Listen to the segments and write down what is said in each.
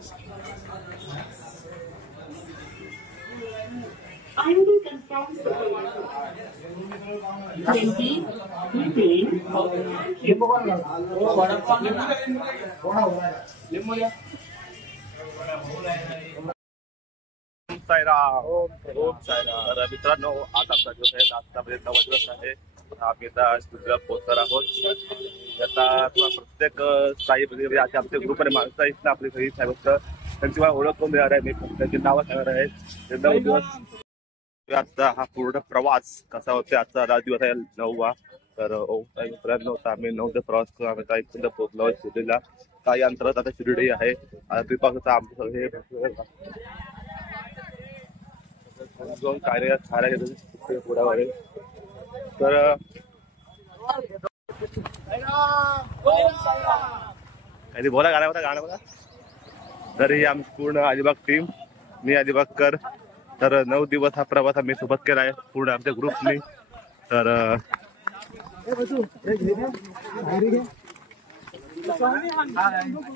तर मित्रांनो, आज आपला दिवस आहे, आजचा 9 दिवस आहे. आम्ही आता स्टुडिओला पोहोचणार आहोत. आता प्रत्येक साई म्हणजे आमच्या ग्रुपमध्ये माणसं आहेत ना आपली घरी साहेब, त्यांची मला ओळख करून देणार आहे. मी त्यांची नावं सांगणार आहे. 9 दिवस आजचा हा पूर्ण प्रवास कसा होता. आजचा दिवस आहे 9वा. तर मित्रांनो, आम्ही 9 दिवस प्रवास करून आम्ही इथपर्यंत पोहोचलो शिर्डीला. काही अंतरात आता शिर्डी आहे. कृपा आमचं हे दोन कार्य पुढे. तर काही बोला, गाणं बघा. तर ही आमची पूर्ण अलिबाग टीम, मी अलिबागकर. तर 9 दिवस हा प्रवास आम्ही सोबत केला आहे पूर्ण आमच्या ग्रुपनी. तर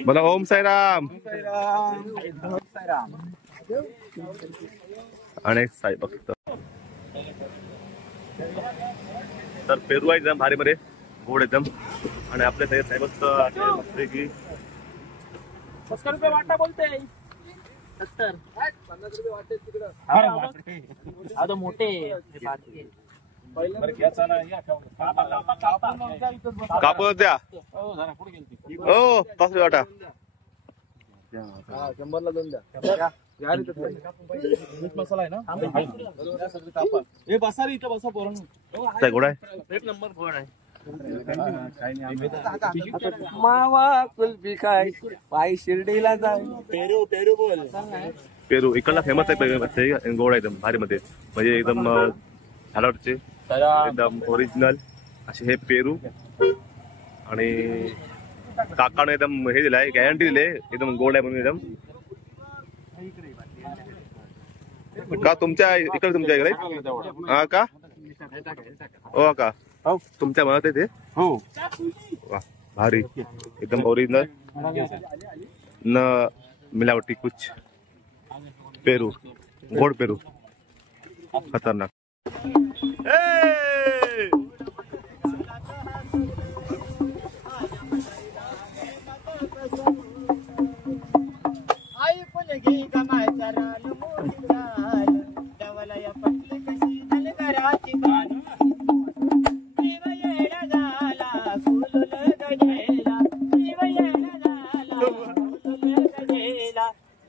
मला ओम साईराम आणि साई भक्त. तर पेरू आहे एकदम भारी मध्ये गोड एकदम. आणि आपल्या साई भक्त की 70 रुपये वाटा बोलते. 70 50 वाटे तिकडं. आता मोठे कापून द्या. हो 5 वाटा 100ला 2 द्या. मसाला आहे ना. हे बसा रे, इथं बसा पोरांनो. गोड आहे, एक नंबर गोड आहे. मावा कुल्फी खाय पाय शिर्डीला जाय. पेरू पेरू बोल. पेरू इकडला फेमस आहे. गोड आहे एकदम भारी मध्ये, म्हणजे एकदम झाडावरचे एकदम ओरिजिनल असे हे पेरू. आणि काकाने एकदम हे दिलाय, गॅरंटी दिले एकदम गोड आहे म्हणून एकदम. का तुमच्या इकडे, तुमच्या इकडे हा का हो का तुमच्या मनात आहे ते. हो वा भारी एकदम ओरिजिनल न मिलावटी कुछ. पेरू गोड पेरू खतरनाक.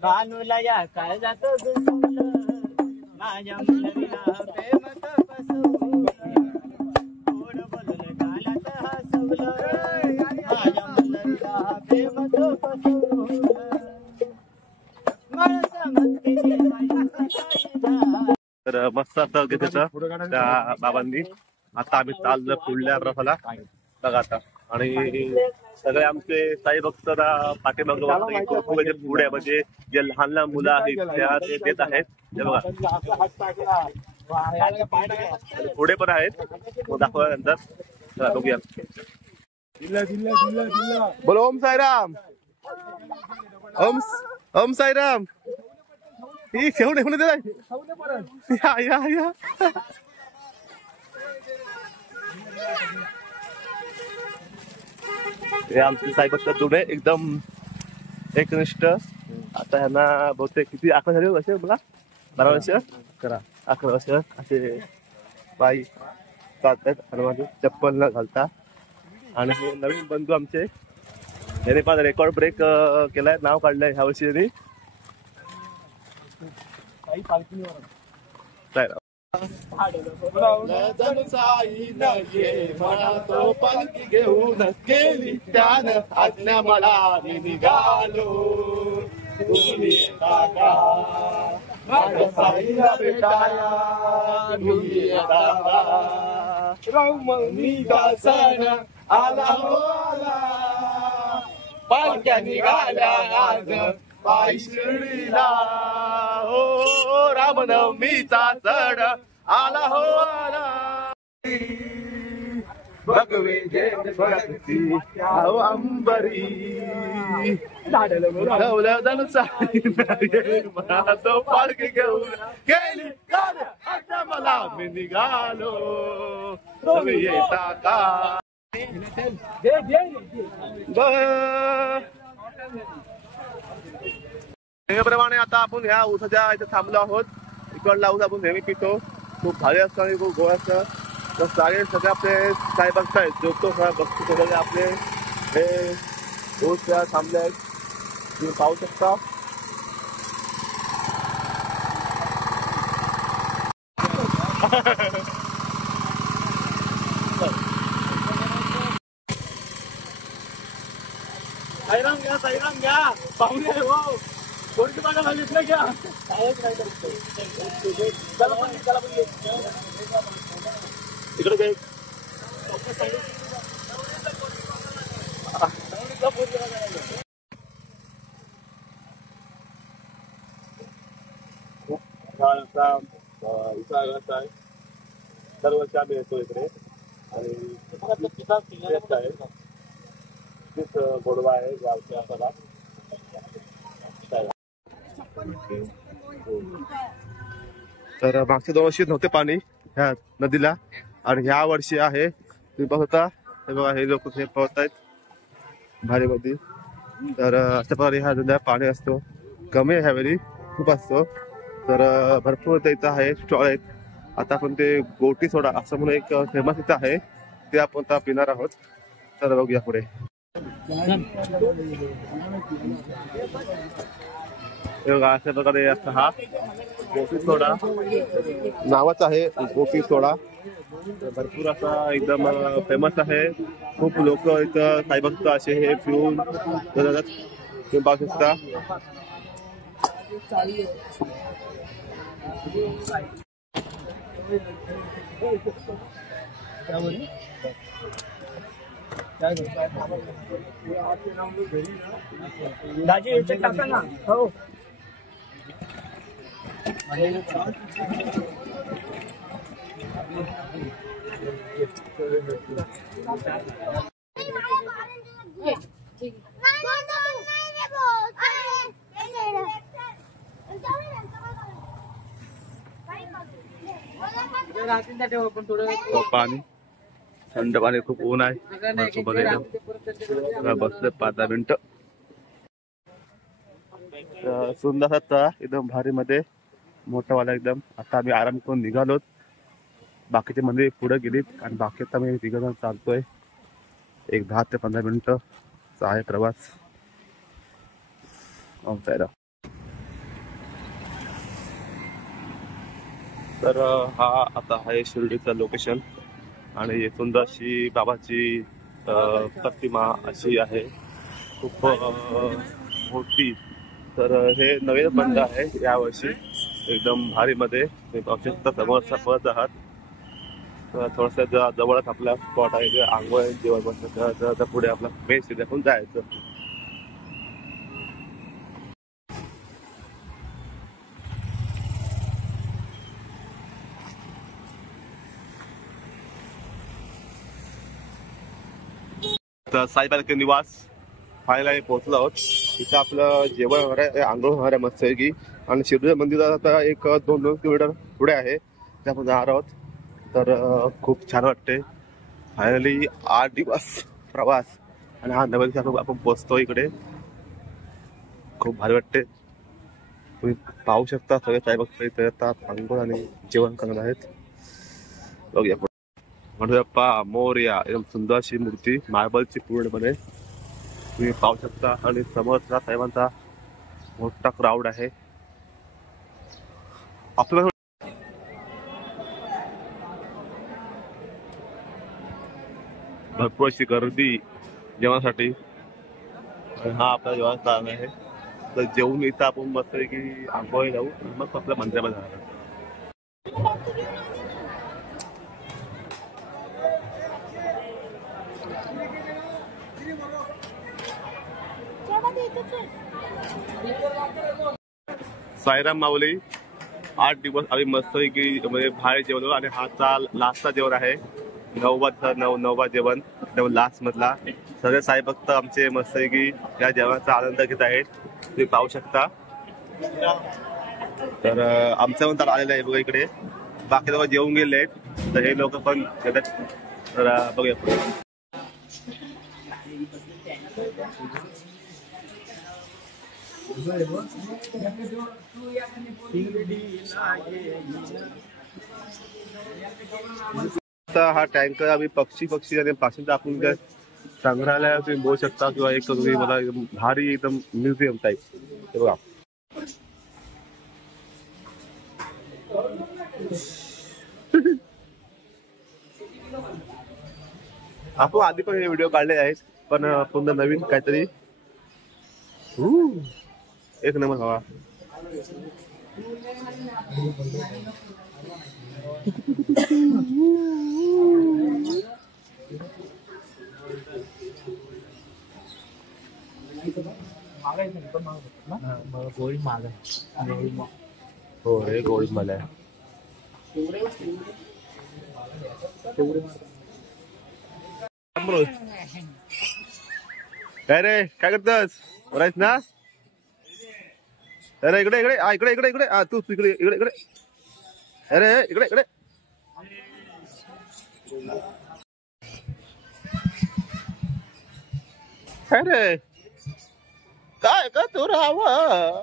भानुलया काय जातो माझ्या मुलगीला प्रेमत पसवलं. गोड बोलून गालात हसवलं. माझ्या मुलगीला प्रेमत पसवलं. तर मस्त असं घेतलं त्या बाबांनी. आता आम्ही चाललो पुढल्या प्रवासाला बघा आता. आणि सगळे आमचे साई भक्त पाठीमाग पुढे म्हणजे जे लहान लहान मुलं आहेत त्या ते देत आहेत. हे बघा पुढे पण आहेत, दाखवल्यानंतर बघूया. बोलो ओम साईराम. ओम साईराम. ही खेळून दे या. हे आमचे साई भक्त जुने एकदम एकनिष्ठ. आता ह्यांना बहुतेक किती 11 झाले वर्ष बघा. 12 वर्ष 11 वर्ष असे पायी चालतात हनुमान चप्पल न घालता. आणि हे नवीन बंधू आमचे, याने पण रेकॉर्ड ब्रेक केलाय, नाव काढलंय ह्या वर्षी यांनी. पालखी घेऊन गेली त्यानं आज्ञा मला निघालो. तुम्ही येता का माझ्या साईला भेटाया. तुम्ही येता का रमणीचा सण आला हो आला. पालख्या निघाल्या आज पायी शिर्डीला. हो रामनवमीचा सण आला हो आला. भगवे जय भक्ती अहो अंबरी धावल्या धनुसारी मला तो पालखी घेऊन गेली आता मला मी निघालो तुम्ही येता का नेहमीप्रमाणे आता आपण ह्या ऊसाच्या इथे थांबलो आहोत. इकडला ऊस आपण नेहमी पितो. खूप भारी असतं आणि खूप गोड असतं. तर सगळे आपले काय बघतायत जो तो बघतो सगळे आपले हे ऊस थांबले आहेत. तुम्ही पाहू शकता. साईराम घ्या पाहुणे हो कोणती बागा झाली घ्या इकडे काय खूप छान असा उसा आहे. दरवर्षी आम्ही येतो इकडे आणि आहे गोडवा आहे गावच्या आपल्याला. तर मागच्या 2 वर्षी नव्हते पाणी ह्या नदीला आणि ह्या वर्षी आहे. तुम्ही बघता हे बघा हे लोक हे पोहतायत भारीमध्ये. तर अशा प्रकारे ह्या नदीला पाणी असतो. कमी ह्यावेळी खूप असतो. तर भरपूर इथं आहे स्टॉल आहेत. आता आपण ते गोटी सोडा असं म्हणून एक फेमस इथं आहे ते आपण आता पिणार आहोत. तर बघूया पुढे. अशा प्रकारे असं हा गोपी सोडा नावाच आहे. गोपी सोडा भरपूर असा एकदम फेमस आहे. खूप लोक इथं साईभक्त असे हे पिऊन तुम्ही पाहू शकता. दाजी टाका ना हो. पाणी थंड पाणी खूप ऊन आहे. बसले 5-10 मिनिटं. सुंदर होता एकदम भारी मध्ये मोठा वाला एकदम. आता आम्ही आराम करून निघालोत. बाकीचे मंदिर पुढे गेलीत आणि बाकी आता मी तिघजण चालतोय. एक 10 ते 15 मिनिटं आहे प्रवास आमचा. तर हा आता आहे शिर्डीचं लोकेशन आणि सुंदर अशी बाबाची प्रतिमा अशी आहे खूप मोठी. तर हे नवीन बंद आहे यावर्षी एकदम भारी मध्ये. समोरचा पळत आहात थोडस जवळच आपला स्पॉट आहे. आंघोळ जेवण बसतं पुढे आपला बेस्ट तिथे पण जायचं. साईबाबा निवास फायनली पोहोचलो आहोत. इथं आपलं जेवण होणार आहे आंघोळ होणार आहे मस्त की. आणि शिर्डी मंदिरात आता 1-2 किलोमीटर पुढे आहे ते आपण जाणार आहोत. तर खूप छान वाटते. फायनली 8 दिवस प्रवास आणि हा 9 दिवस आपण पोहोचतो इकडे. खूप भारी वाटते. तुम्ही पाहू शकता सगळे साईभक्त इथे येतात आंघोळ आणि जेवण करणार आहेत. बघूया गणपती बाप्पा मोरया एकदम सुंदर अशी मूर्ती मार्बलची पूर्णपणे तुम्ही पाहू शकता. आणि समोरचा साहेबांचा मोठा क्राऊड आहे. आपलं भरपूर अशी गर्दी जेवणासाठी. हा आपला जेवण स्थान आहे. तर जेवून इथं आपण मस्त की आंघोळी लावू मग आपल्या मंदिरामध्ये जाणार. साईराम माऊली 8 दिवस आम्ही मस्त की म्हणजे बाहेर जेवलो आणि हाचा लास्टचा जेवण आहे. नववा जेवण एकदम लास्ट मधला. सगळे साई भक्त आमचे मस्त आहे की या जेवणाचा आनंद घेत आहेत, तुम्ही पाहू शकता. तर आमचं पण तर आलेलं आहे बघा इकडे. बाकी लोक जेवून गेले आहेत, तर हे लोक पण येतात. तर बघूया. हा टँकर आम्ही पक्षी आणि पासून आपण संग्रहालयात तुम्ही बघू शकता, किंवा एक तुम्ही मला भारी एकदम म्युझियम टाईप. हे बघा आपण आधी पण हे व्हिडिओ काढले आहेत, पण पुन्हा नवीन काहीतरी एक नंबर हवा. गोळी माग हो हे गोळी मला आहे. काय रे काय करतस बरायच ना? अरे इकडे इकडे इकडे इकडे इकडे तू इकडे इकडे इकडे. अरे इकडे इकडे. काय रे काय का तू राहावं.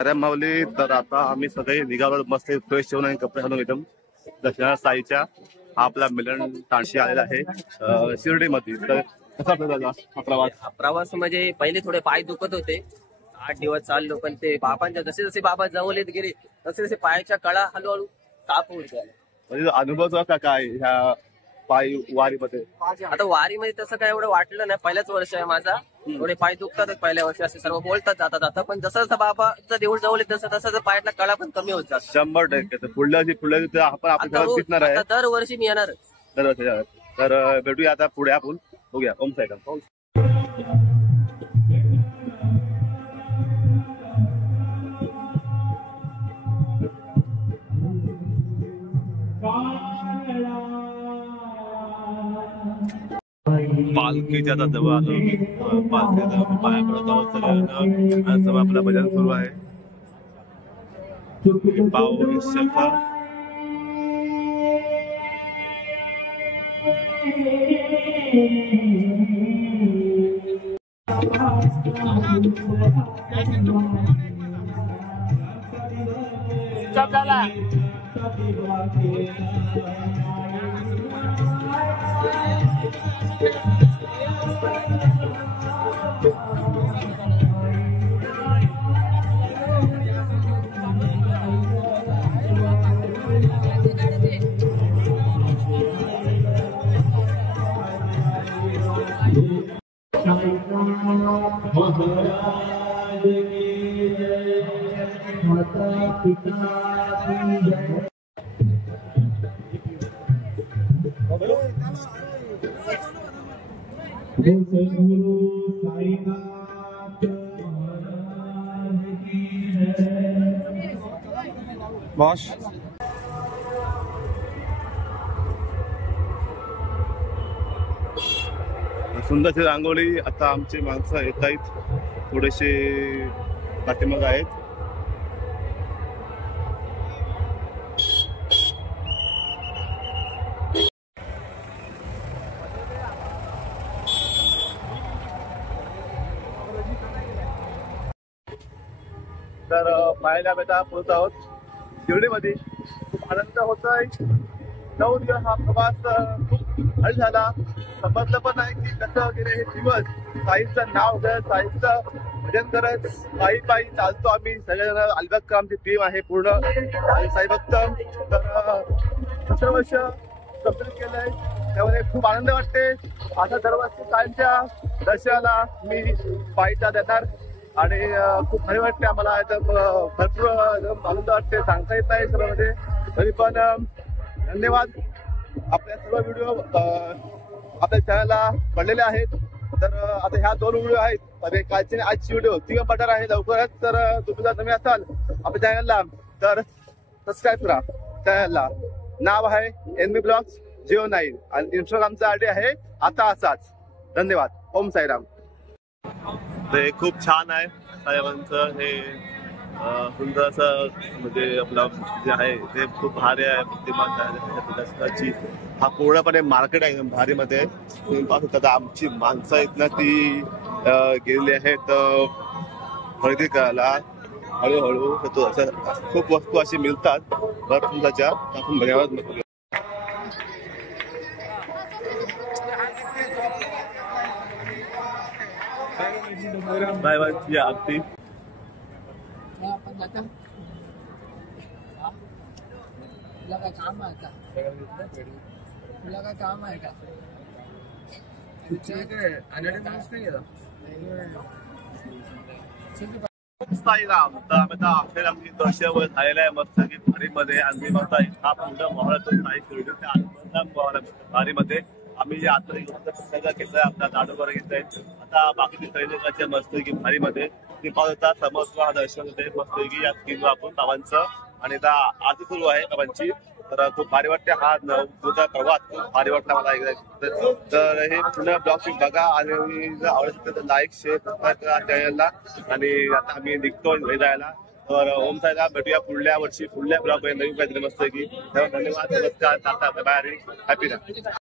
अरे माऊली, तर आता आम्ही सगळे निघालो मस्त फ्रेश जेवण आणि कपडे घालून एकदम दशहरा साईच्या आपला मिलन ताणशी आलेला आहे शिर्डीमध्ये. तर कसा झाला हा प्रवास? प्रवास म्हणजे पहिले थोडे पाय दुखत होते, 8 दिवस चाललो, पण ते बाबांच्या जसे जसे बाबा जवळ येत गेले तसे जसे पायाच्या कळा हळूहळू साफ होत गेल्या. म्हणजे अनुभव का काय ह्या पायी वारीमध्ये? आता वारीमध्ये तसं काय एवढं वाटलं नाही, पहिल्याच वर्ष आहे माझा. थोडे पाय दुखतात पहिल्या वर्षी असे सर्व बोलतात जाता जाता, पण जसं जसं बाबाचं देऊळ जवळ येत तसं तसं पायातला कळा पण कमी होत जात. 100% पुढल्या आपण आपल्या दिसणार आहे. दरवर्षी मी येणारच. दरवर्षी. तर भेटूया आता पुढे आपण बघूया. ओम साईराम. पालखीच्या जवळ आलो. पालखीच्या पाया पडत आहोत सगळ्यांना. आपला भजन सुरू आहे. पाऊल शखा बॉस. सुंदरशी रांगोळी. आता आमची माणसं येत आहेत, थोडेसे पाठीमाग आहेत. तर पाहायला बेटा पोहोचत आहोत शिर्डीमध्ये. खूप आनंद होतोय. 9 दिवस हा प्रवास खूप हळ झाला, समजलं पण नाही की कसं गेले हे दिवस. साईचं नाव घेत, साईचं भजन करत पायी पायी चालतो आम्ही सगळेजण. अलिबागकर आमची टीम आहे पूर्ण आणि साई भक्त. तर 17 वर्ष कंप्लीट केलंय, त्यामुळे खूप आनंद वाटते. आता दरवर्षी साईंच्या दर्शनाला मी पायीचा देणार आणि खूप भारी वाटते आम्हाला. भरपूर आनंद वाटते, सांगता येत नाही सर्व मध्ये. तरी पण धन्यवाद. आपल्या सर्व व्हिडिओ आपल्या चॅनलला पडलेले आहेत. तर आता ह्या 2 व्हिडिओ आहेत आणि कालची आजची व्हिडिओ ती पण पडणार आहे लवकरच. तर तुम्ही जर नवीन असाल आपल्या चॅनलला तर सबस्क्राईब करा. चॅनलला नाव आहे NB ब्लॉग्स. 09 आणि इंस्टाग्रामचा आयडी आहे आता असाच. धन्यवाद. ओम साईराम. ते खूप छान आहे साहेबांचं हे सुंदर असं म्हणजे आपलं जे आहे ते खूप भारी आहे. प्रतिमाची हा पूर्णपणे मार्केट आहे एकदम भारी मध्ये. तुम्ही पाहू शकता आमची माणसं आहेत ना ती गेलेली आहेत खरेदी करायला हळूहळू. खूप वस्तू अशी मिळतात भरपूर त्याच्या आपण बघायला. साहेबांची आरती तुला काय काम आहे का? तुला काय काम आहे का? साईराम. तर आम्ही आता अखेर आमची दर्शनवर झालेलं आहे मस्त की भारीमध्ये. आणि मस्त हा पूर्ण मोहळातून नाही सोडलं भारीमध्ये आम्ही आता घेतलाय आपला दाडोबर घेतलाय. आता बाकीचे सैनिकांच्या मस्त की भारीमध्ये ते पाहता समोर हा दर्शन होते मस्त की या स्क्रीनवर आपण बाबांचं. आणि आता आरती सुरू आहे बाबांची. तर खूप भारी वाटते हा तुझा प्रवास खूप भारी वाटला मला एकदा. तर हे पूर्ण ब्लॉग बघा आणि जर आवडत असेल तर लाईक शेअर सबस्क्राईब चॅनलला. आणि आता आम्ही निघतोय जायला. तर ओम साईला भेटूया पुढल्या वर्षी पुढल्या ब्लॉग नवीन काहीतरी मस्त की. धन्यवाद. नमस्कार. Tata bye bye. हॅपी.